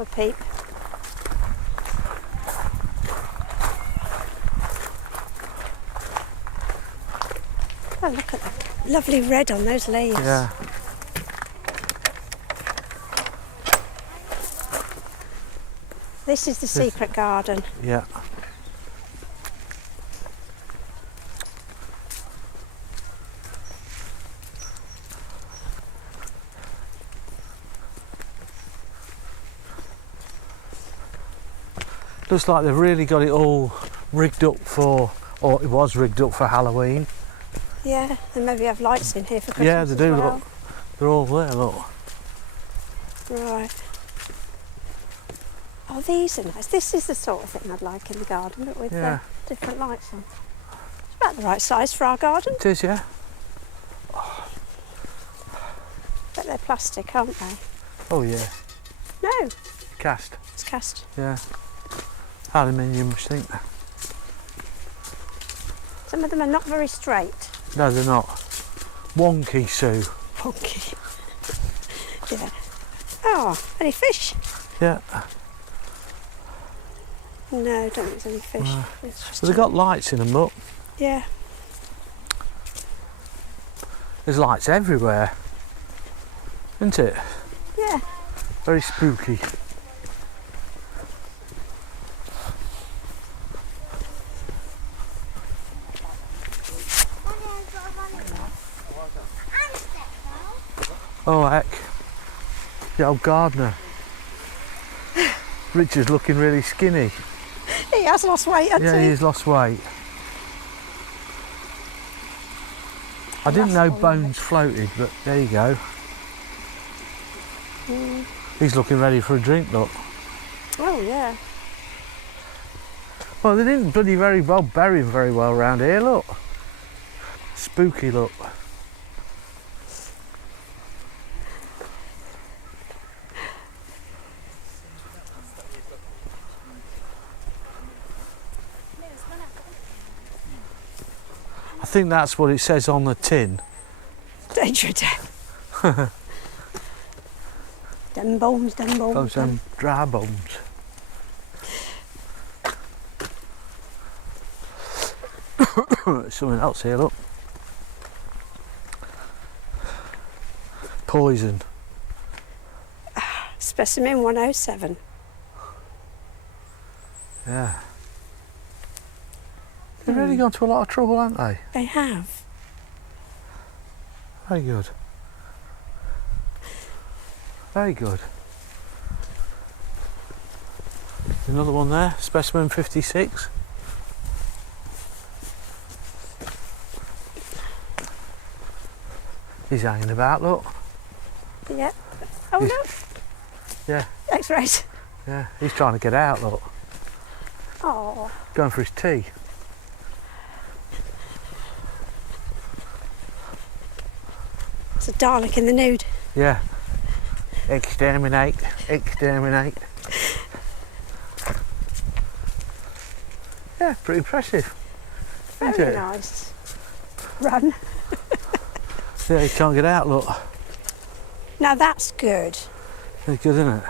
have a peep. Oh, look at the lovely red on those leaves. Yeah. This is the secret garden. Yeah. Looks like they've really got it all rigged up for, or it was rigged up for Halloween. Yeah, and maybe have lights in here for Christmas. Yeah, they do. as well. Look, they're all there. Look. Right. Oh, these are nice. This is the sort of thing I'd like in the garden, but with Yeah. different lights on. It's about the right size for our garden. It is, yeah. But they're plastic, aren't they? Oh yeah. No, Cast. it's cast. Yeah. Aluminium, I think. Some of them are not very straight. No, they're not. Wonky, Sue. Wonky. Yeah. Oh, any fish? Yeah. No, I don't think there's any fish. No. It's just So they've got lights in them, look. Yeah. There's lights everywhere. Isn't it? Yeah. Very spooky. Oh heck. The old gardener. Richard's looking really skinny. He has lost weight, hasn't Yeah, he? he's lost weight. I didn't know bones floated, but there you go. He's looking ready for a drink, look. Oh, yeah. Well, they didn't bloody very well bury him very well around here, look. Spooky look. I think that's what it says on the tin. Danger of death. Them bones, them bones. Those dry bones. Something else here, look. Poison. Specimen 107. Yeah. They've really gone to a lot of trouble, haven't they? They have. Very good. Very good. Another one there, specimen 56. He's hanging about, look. Yeah. Oh, He's- no. Yeah, X-rays. yeah. He's trying to get out, look. Oh. Going for his tea. It's a Dalek in the nude. Yeah. Exterminate, exterminate. Yeah, pretty impressive. isn't Very it? nice. Run. Yeah, he can't get out, look. Now that's good. It's good, isn't it?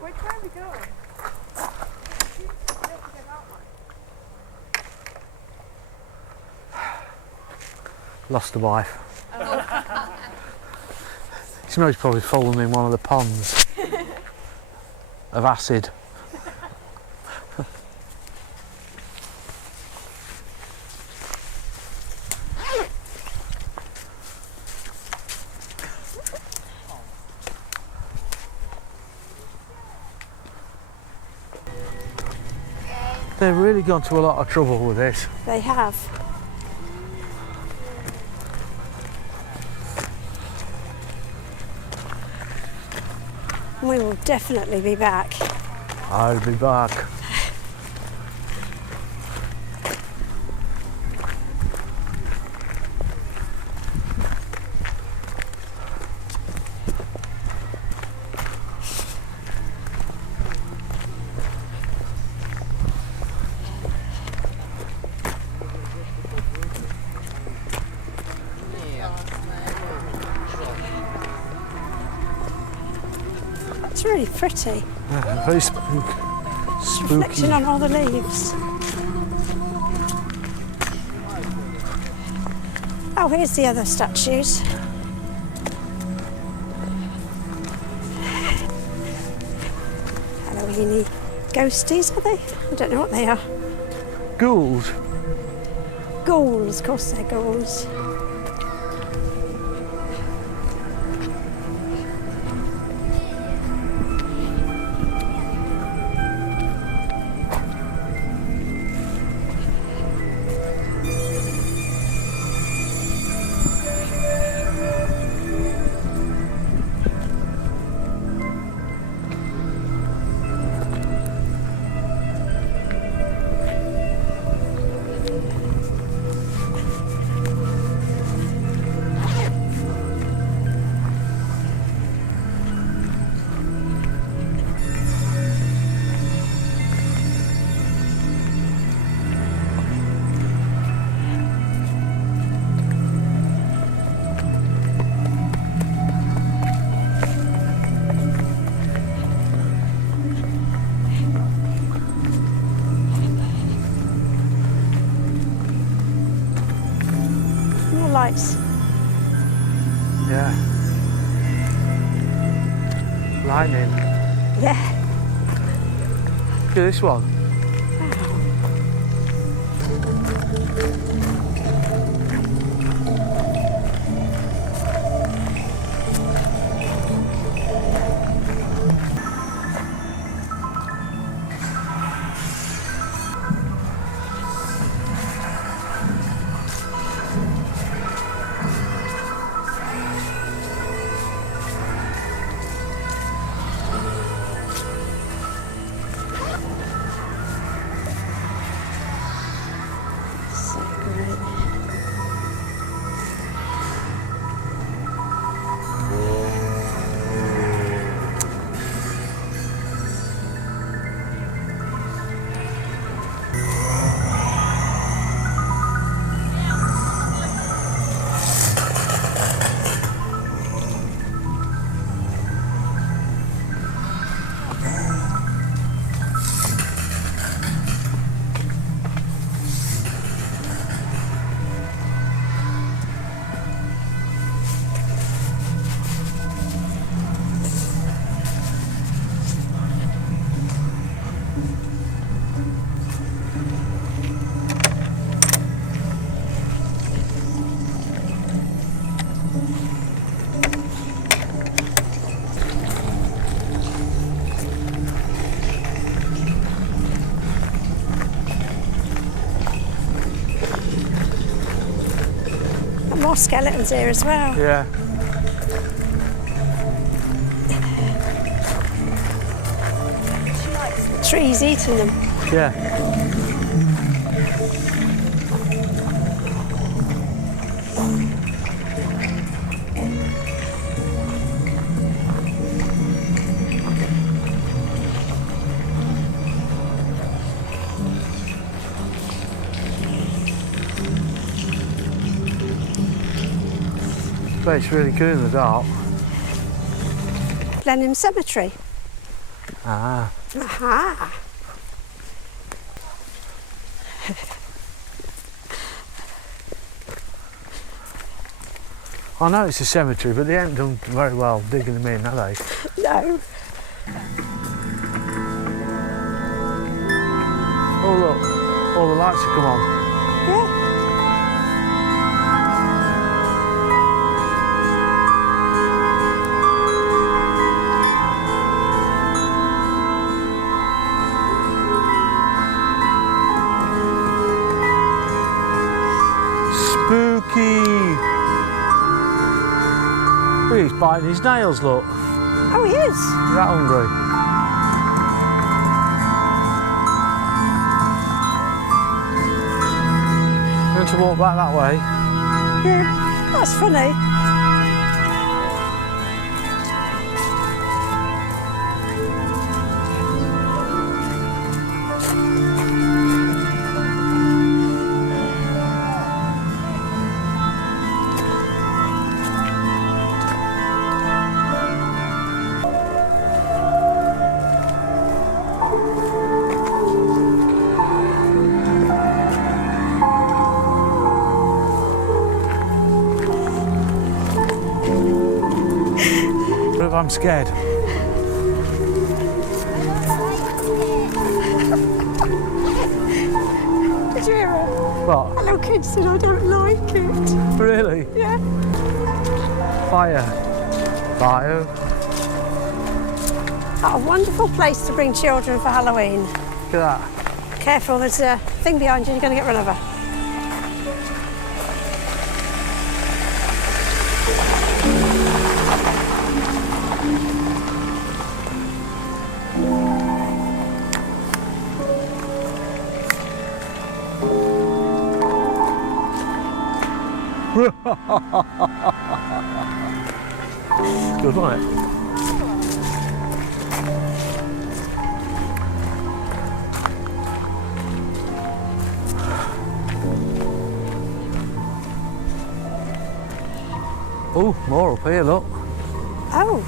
Which way are we going? Lost a wife. He's most probably fallen in one of the ponds of acid. They've really gone to a lot of trouble with this. They have. We will definitely be back. I'll be back. It's really pretty. Yeah, very spooky. Reflecting on all the leaves. Oh, here's the other statues. Halloweeny ghosties, are they? I don't know what they are. Ghouls. Ghouls, of course they're ghouls. Lights. Yeah. Lightning. Yeah. Look at this one. So great. And more skeletons here as well. Yeah. Trees eating them. Yeah. But it's really good in the dark. Blenheim Cemetery. Ah. Aha! I know it's a cemetery, but they haven't done very well digging them in, have they? No. Oh look, all the lights have come on. Yeah. Spooky! Look, he's biting his nails, look. Oh, he is. He's that hungry. Going to walk back that way. Yeah. That's funny. I'm scared. Did you hear her? What? Hello kid said I don't like it. Really? Yeah. Fire. Fire. What a wonderful place to bring children for Halloween. Look at that. Careful, there's a thing behind you, you're going to get run over. Good, wasn't it? Oh, more up here, look. Oh.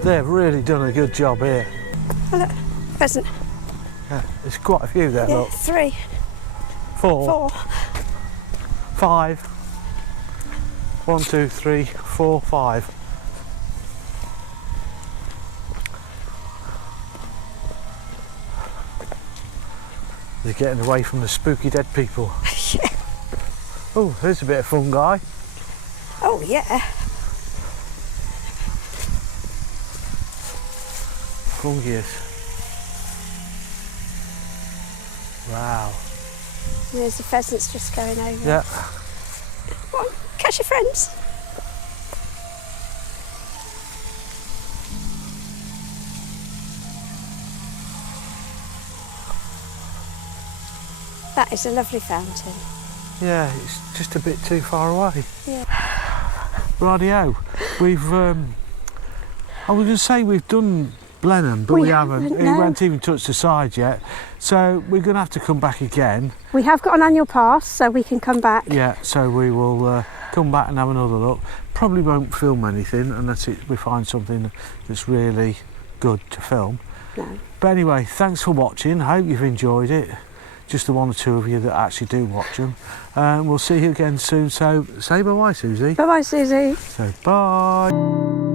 They've really done a good job here. Oh, look, pheasant. Yeah, there's quite a few there, Yeah, look. 3, 4, 4. 5. 1, 2, 3, 4, 5. They're getting away from the spooky dead people. Yeah. Oh, there's a bit of fungi. Oh, yeah. Fungus. Wow. There's the pheasants just going over. Yeah. Come on, catch your friends. That is a lovely fountain. Yeah, it's just a bit too far away. Yeah. Rightio. We've, I was going to say we've done Blenheim, but we haven't. It no. won't even touch the side yet. So we're going to have to come back again. We have got an annual pass, so we can come back. Yeah, so we will come back and have another look. Probably won't film anything unless we find something that's really good to film. No. But anyway, thanks for watching. I hope you've enjoyed it. Just the 1 or 2 of you that actually do watch them. We'll see you again soon. So say bye-bye, Susie. Bye-bye, Susie. So bye.